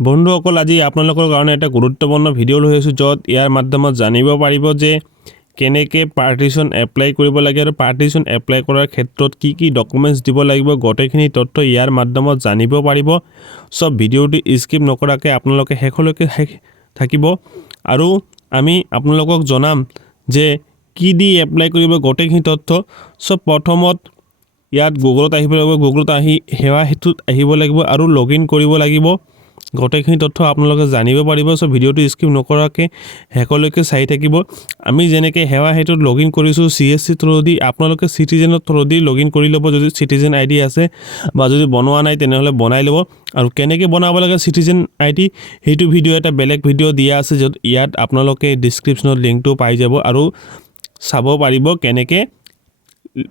বন্ধুসকল আজি আপোনালোকৰ কাৰণে এটা গুৰুত্বপূৰ্ণ ভিডিঅ' লৈ আহিছোঁ য'ত ইয়াৰ মাধ্যমত জানিব পাৰিব যে কেনেকৈ পাৰ্টিশ্যন এপ্লাই কৰিব লাগে আৰু পাৰ্টিশ্যন এপ্লাই কৰাৰ ক্ষেত্ৰত কি কি ডকুমেণ্টছ দিব লাগিব গোটেইখিনি তথ্য ইয়াৰ মাধ্যমত জানিব পাৰিব। সব ভিডিঅ'টি স্কিপ নকৰাকৈ আপোনালোকে শেষলৈকে থাকিব আৰু আমি আপোনালোকক জনাম যে কি দি এপ্লাই কৰিব গোটেইখিনি তথ্য। সব প্ৰথমত ইয়াত গুগলত আহিব লাগিব, গুগলত আহি সেৱা সেতুত আহিব লাগিব আৰু লগইন কৰিব লাগিব। গোটেইখিনি তথ্য আপোনালোকে জানিব পাৰিব। সো ভিডিঅ'টো স্কিপ নকৰাকৈ শেষলৈকে চাই থাকিব। আমি যেনেকৈ সেৱা সেতুত লগইন কৰিছোঁ CSC থ্ৰুদি, আপোনালোকে চিটিজেনৰ থ্ৰুদি লগইন কৰি ল'ব যদি চিটিজেন ID আছে, বা যদি বনোৱা নাই তেনেহ'লে বনাই ল'ব। আৰু কেনেকৈ বনাব লাগে চিটিজেন ID সেইটো ভিডিঅ' এটা বেলেগ ভিডিঅ' দিয়া আছে, য'ত ইয়াত আপোনালোকে ডিছক্ৰিপশ্যনত লিংকটো পাই যাব আৰু চাব পাৰিব কেনেকৈ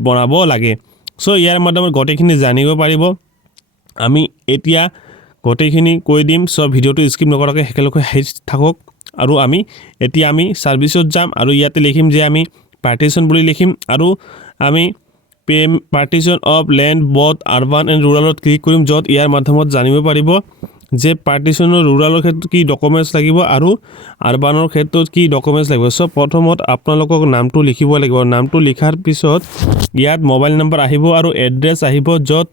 বনাব লাগে। সো ইয়াৰ মাধ্যমত গোটেইখিনি জানিব পাৰিব। আমি এতিয়া গোটেইখিনি কৈ দিম, সব ভিডিঅ'টো স্কিপ নকৰাকৈ শেষলৈকে থাকক। আৰু এতিয়া আমি ছাৰ্ভিচত যাম আৰু ইয়াতে লিখিম যে আমি পাৰ্টিশ্যন বুলি লিখিম আৰু আমি partition of land both urban and ৰুৰালত ক্লিক কৰিম, য'ত ইয়াৰ মাধ্যমত জানিব পাৰিব যে পাৰ্টিশ্যনৰ ৰুৰালৰ ক্ষেত্ৰত কি ডকুমেণ্টছ লাগিব আৰু আৰবানৰ ক্ষেত্ৰত কি ডকুমেণ্টছ লাগিব। সব প্ৰথমত আপোনালোকক নামটো লিখিব লাগিব। নামটো লিখাৰ পিছত ইয়াত মোবাইল নম্বৰ আহিব আৰু এড্ৰেছ আহিব, য'ত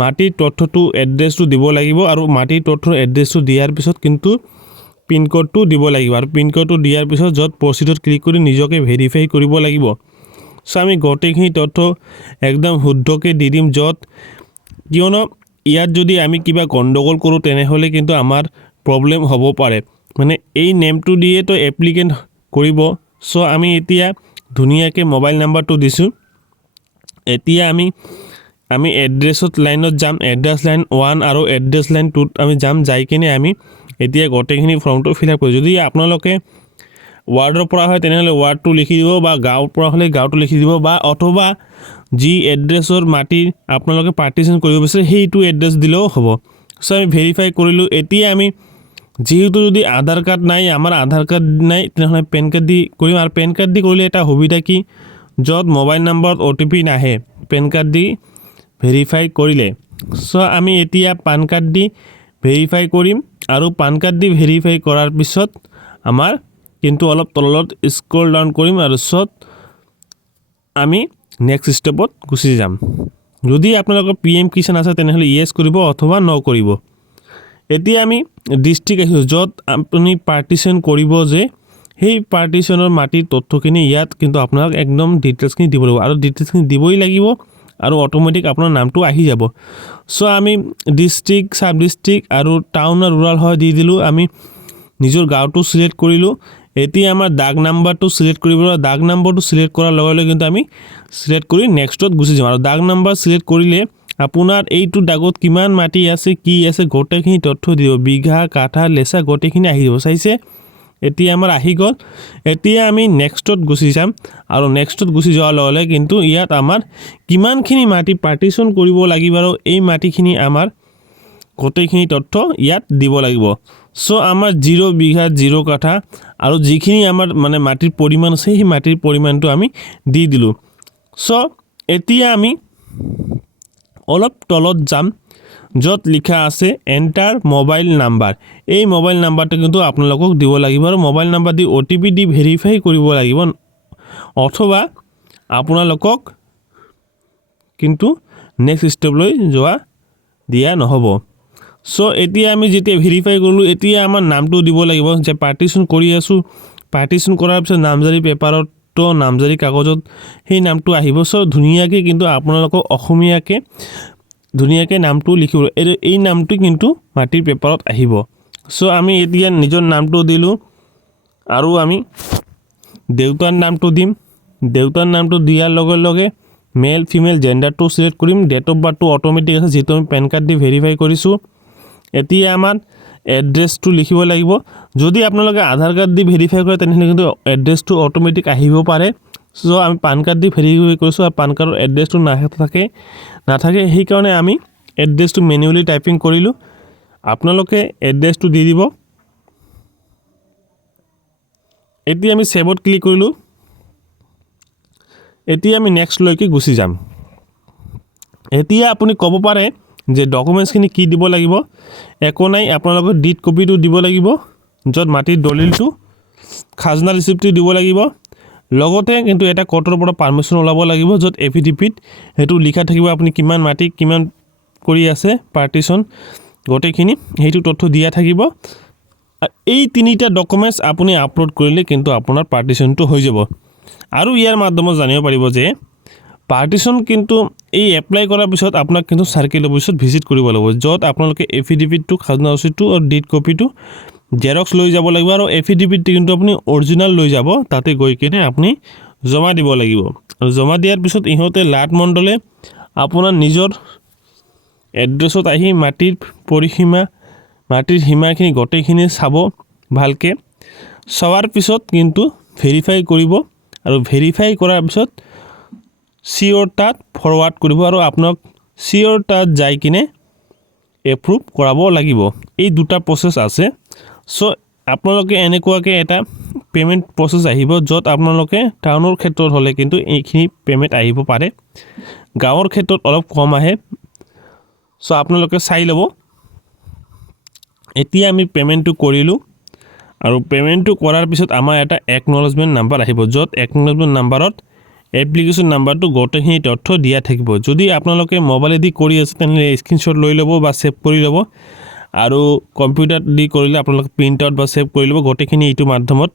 মাটিৰ তথ্যটো এড্ৰেছটো দিব লাগিব আৰু মাটিৰ তথ্যৰ এড্ৰেছটো দিয়াৰ পিছত কিন্তু পিনক'ডটো দিব লাগিব আৰু পিনক'ডটো দিয়াৰ পিছত য'ত প্ৰচিডত ক্লিক কৰি নিজকে ভেৰিফাই কৰিব লাগিব। সো আমি গোটেইখিনি তথ্য একদম শুদ্ধকৈ দি দিম, য'ত কিয়নো ইয়াত যদি আমি কিবা গণ্ডগোল কৰোঁ তেনেহ'লে কিন্তু আমাৰ প্ৰব্লেম হ'ব পাৰে। মানে এই নেমটো দিয়েতো এপ্লিকেণ্ট কৰিব। সো আমি এতিয়া ধুনীয়াকৈ মোবাইল নাম্বাৰটো দিছোঁ। এতিয়া আমি এড্ৰেছত লাইনত যাম, এড্ৰেছ লাইন 1 আৰু এড্ৰেছ লাইন 2ত আমি যাম। যাই কিনে আমি এতিয়া গোটেইখিনি ফৰ্মটো ফিল আপ কৰিম। যদি আপোনালোকে ৱাৰ্ডৰ পৰা হয় তেনেহ'লে ৱাৰ্ডটো লিখি দিব, বা গাঁৱৰ পৰা হ'লে গাঁৱটো লিখি দিব, বা অথবা যি এড্ৰেছৰ মাটিৰ আপোনালোকে পাৰ্টিশ্যন কৰিব বিচাৰে সেইটো এড্ৰেছ দিলেও হ'ব। সো আমি ভেৰিফাই কৰিলোঁ। এতিয়া আমি যিহেতু যদি আধাৰ কাৰ্ড নাই, আমাৰ আধাৰ কাৰ্ড নাই, তেনেহ'লে পেন কাৰ্ড দি কৰিম। আৰু পেন কাৰ্ড দি কৰিলে এটা সুবিধা কি, য'ত মোবাইল নম্বৰত OTP নাহে পেন কাৰ্ড দি ভেৰিফাই কৰিলে। সো আমি এতিয়া পান কাৰ্ড দি ভেৰিফাই কৰিম আৰু পান কাৰ্ড দি ভেৰিফাই কৰাৰ পিছত আমাৰ কিন্তু অলপ তলত স্ক্ৰল ডাউন কৰিম আৰু পিছত আমি নেক্সট ষ্টেপত গুচি যাম। যদি আপোনালোকৰ PM কিষাণ আছে তেনেহ'লে ইয়েছ কৰিব অথবা ন কৰিব। এতিয়া আমি ডিষ্ট্ৰিক্ট আহিছোঁ, য'ত আপুনি পাৰ্টিশ্যন কৰিব যে সেই পাৰ্টিশ্যনৰ মাটিৰ তথ্যখিনি ইয়াত কিন্তু আপোনাক একদম ডিটেইলছখিনি দিব লাগিব আৰু ডিটেইলছখিনি দিবই লাগিব আৰু অট'মেটিক আপোনাৰ নামটো আহি যাব। সো আমি ডিষ্ট্ৰিক্ট, চাব ডিষ্ট্ৰিক্ট আৰু টাউন আৰু ৰুৰাল হয় দি দিলোঁ। আমি নিজৰ গাঁৱটো চিলেক্ট কৰিলোঁ। এতিয়া আমাৰ দাগ নাম্বাৰটো চিলেক্ট কৰিব লাগিব। দাগ নাম্বাৰটো চিলেক্ট কৰাৰ লগে লগে কিন্তু আমি চিলেক্ট কৰি নেক্সটত গুচি যাম। আৰু দাগ নাম্বাৰ চিলেক্ট কৰিলে আপোনাৰ এইটো দাগত কিমান মাটি আছে, কি আছে গোটেইখিনি তথ্য দিব, বিঘা কাঠা লেচা গোটেইখিনি আহি যাব। চাইছে, এতিয়া আমাৰ আহি গ'ল। এতিয়া আমি নেক্সটত গুচি যাম আৰু নেক্সটত গুচি যোৱাৰ লগে লগে কিন্তু ইয়াত আমাৰ কিমানখিনি মাটি পাৰ্টিশ্যন কৰিব লাগিব আৰু এই মাটিখিনি আমাৰ গোটেইখিনি তথ্য ইয়াত দিব লাগিব। সো আমাৰ 0 বিঘা 0 কাঠা আৰু যিখিনি আমাৰ মানে মাটিৰ পৰিমাণ আছে সেই মাটিৰ পৰিমাণটো আমি দি দিলোঁ। সো এতিয়া আমি অলপ তলত যাম, য'ত লিখা আছে এণ্টাৰ মোবাইল নাম্বাৰ। এই মোবাইল নাম্বাৰটো কিন্তু আপোনালোকক দিব লাগিব আৰু মোবাইল নাম্বাৰ দি OTP দি ভেৰিফাই কৰিব লাগিব, অথবা আপোনালোকক কিন্তু নেক্সট ষ্টেপলৈ দিয়া নহ'ব। সো এতিয়া আমি যেতিয়া ভেৰিফাই কৰিলোঁ, এতিয়া আমাৰ নামটো দিব লাগিব যে পাৰ্টিশ্যন কৰি আছোঁ। পাৰ্টিশ্যন কৰাৰ পিছত নামজাৰি পেপাৰতো নামজাৰি কাগজত সেই নামটো আহিব। সো ধুনীয়াকৈ কিন্তু আপোনালোকক অসমীয়াকৈ ধুনীয়াকৈ নামটো লিখিব। এই নামটো কিন্তু মাটিৰ পেপাৰত আহিব। সো আমি এতিয়া নিজৰ নামটো দিলোঁ আৰু আমি দেউতাৰ নামটো দিম। দেউতাৰ নামটো দিয়াৰ লগে লগে মেল ফিমেল জেণ্ডাৰটো চিলেক্ট কৰিম। ডেট অফ বাৰ্থটো অট'মেটিক আছে, যিহেতু আমি পেন কাৰ্ড দি ভেৰিফাই কৰিছোঁ। এতিয়া আমাৰ এড্ৰেছটো লিখিব লাগিব। যদি আপোনালোকে আধাৰ কাৰ্ড দি ভেৰিফাই কৰে তেনেহ'লে কিন্তু এড্ৰেছটো অট'মেটিক আহিব পাৰে। সো আমি পান কাৰ্ড দি ভেৰিফাই কৰিছোঁ আৰু পান কাৰ্ডৰ এড্ৰেছটো নাথাকে সেইকাৰণে আমি এড্ৰেছটো মেনুৱেলি টাইপিং কৰিলোঁ। আপোনালোকে এড্ৰেছটো দি দিব। এতিয়া আমি ছেভত ক্লিক কৰিলোঁ। এতিয়া আমি নেক্সটলৈকে গুচি যাম। এতিয়া আপুনি ক'ব পাৰে যে ডকুমেণ্টছখিনি কি দিব লাগিব একো নাই আপোনালোকৰ ডিড কপিটো দিব লাগিব য'ত মাটিৰ দলিলটো খাজনা ৰিচিপ্টটো দিব লাগিব লগতে কিন্তু এটা কোৰ্টৰ পৰা পাৰমিশ্যন ওলাব লাগিব য'ত এফিডেভিট হেতু লিখা থাকিব আপুনি কিমান মাটি কিমান কৰি আছে পাৰ্টিশন গোটেইখিনি হেতু তথ্য দিয়া থাকিব এই তিনিটা ডকুমেণ্টছ আপুনি আপলোড কৰিলে কিন্তু আপোনাৰ পাৰ্টিশনটো হৈ যাব আৰু ইয়াৰ মাধ্যমত জানিব পাৰিব যে পাৰ্টিশন কিন্তু এই এপ্লাই কৰাৰ পিছত আপোনাক কিন্তু সাৰ্কেল অফিচত ভিজিট কৰিব লাগিব য'ত আপোনালোকে এফিডেভিটটো খাজনা ৰচিদটো আৰু ডিড কপিটো জেৰক্স লৈ যাব লাগিব আৰু এফিডেভিটটো কিন্তু আপুনি অৰিজিনাল লৈ যাব তাতে গৈ কিনে আপুনি জমা দিব লাগিব আৰু জমা দিয়াৰ পিছত ইহঁতে লাট মণ্ডলে আপোনাৰ নিজৰ এড্ৰেছত আহি মাটিৰ পৰিসীমা মাটিৰ সীমাখিনি গোটেইখিনি চাব ভালকে চোৱাৰ পিছত কিন্তু ভেৰিফাই কৰিব আৰু ভেৰিফাই কৰাৰ পিছত সিওৰ তাত ফৰৱাৰ্ড কৰিব আৰু আপোনাক সিওৰ তাত যাই কিনে এপ্ৰুভ কৰাব লাগিব এই দুটা প্ৰসেস আছে সো আপোনালোকে এনেকুৱাকে এটা পেমেন্ট প্ৰসেস আহিব য'ত আপোনালোকে টাউনৰ ক্ষেত্ৰত হলে কিন্তু এইখিনি পেমেন্ট আহিব পাৰে গাঁৱৰ ক্ষেত্ৰত অলপ কম আহে সো আপোনালোকে চাই ল'ব এতিয়া আমি পেমেন্টটো কৰিলো আৰু পেমেন্টটো কৰাৰ পিছত আমাৰ এটা একনলেজমেন্ট নাম্বাৰ আহিব য'ত একনলেজমেন্ট নাম্বাৰত এপ্লিকেশন নাম্বাৰটো গোটেইখিনি তথ্য দিয়া থাকিব যদি আপোনালোকে মোবাইলেদি কৰি আছে তেনে স্ক্ৰিনশ্বট লৈ ল'ব বা সেভ কৰি ল'ব আৰু কম্পিউটাৰ দি কৰিলে আপোনালোকে প্ৰিন্ট আউট বা সেভ কৰি ল'ব গোটেইখিনি এইটো মাধ্যমত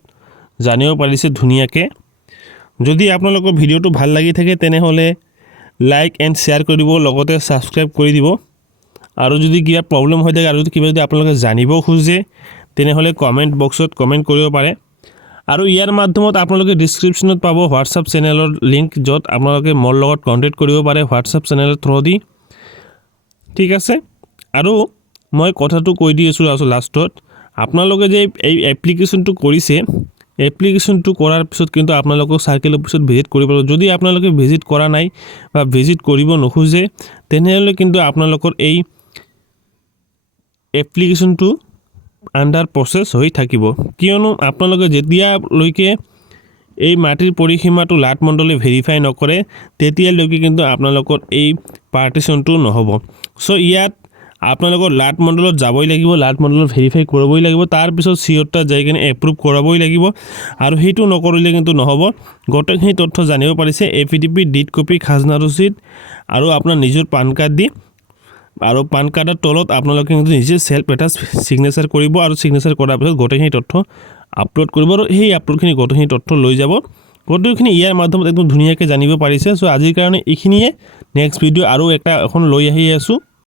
জানিব পাৰিছে ধুনিয়াকে যদি আপোনালোকৰ ভিডিওটো ভাল লাগি থাকে তেনেহলে লাইক এণ্ড শেয়াৰ কৰি দিব লগতে সাবস্ক্ৰাইব কৰি দিব আৰু যদি কিবা প্ৰবলেম হৈ থাকে আৰু কিবা যদি আপোনালোকে জানিব খুজে তেনেহলে কমেন্ট বক্সত কমেন্ট কৰিব পাৰে আৰু ইয়াৰ মাধ্যমত আপোনালোকে ডেসক্ৰিপচনত পাব WhatsApp চেনেলৰ লিংক য'ত আপোনালোকে মোৰ লগত কন্টাক্ট কৰিব পাৰে WhatsApp চেনেলৰ থ্ৰুদি ঠিক আছে আৰু মই কথাটো কৈ দি আছো লাষ্টত আপোনালোকে যে এই এপ্লিকেশনটো কৰিছে এপ্লিকেশনটো কৰাৰ পিছত কিন্তু আপোনালোকক সাৰ্কেল অফিচত ভিজিট কৰিব লাগিব যদি আপোনালোকে ভিজিট কৰা নাই বা ভিজিট কৰিব নখুজে তেনেহলে কিন্তু আপোনালোকৰ এই এপ্লিকেশনটো আন্ডাৰ প্ৰসেস হৈ থাকিব কিয়নো আপোনালোকে যেতিয়া লৈকে এই মাটিৰ পৰিসীমাটো লাট মণ্ডলে ভেৰিফাই নকৰে তেতিয়ালৈকে কিন্তু আপোনালোকৰ এই পাৰ্টিশনটো নহব সো ইয়াত আপোনালোকৰ লাট মণ্ডলত যাবই লাগিব লাট মণ্ডলত ভেৰিফাই কৰিবই লাগিব তাৰ পিছত সিওৰটা যাই কিনে এপ্ৰুভ কৰাবই লাগিব আৰু হেতু নকৰিলে কিন্তু নহব গোটেইখিনি তথ্য জানিব পাৰিছে এফিডেভিট ডিড কপি খাজনা ৰচিদ আৰু আপোনাৰ নিজৰ পান কাৰ্ড দি আৰু পান কাৰ্ডৰ তলত আপোনালোকে কিন্তু নিজে সেলফ এটা সিগনেচাৰ কৰিব আৰু সিগনেচাৰ কৰাৰ পিছত গোটেইখিনি তথ্য আপলোড কৰিব আৰু এই আপলোডখিনি গোটেইখিনি তথ্য লৈ যাব গোটেইখিনি ইয়াৰ মাধ্যমত একদম ধুনিয়াকৈ জানিব পাৰিছে সো আজিৰ কাৰণে এইখিনিয়ে নেক্সট ভিডিও আৰু একটা এখন লৈ আহি আছো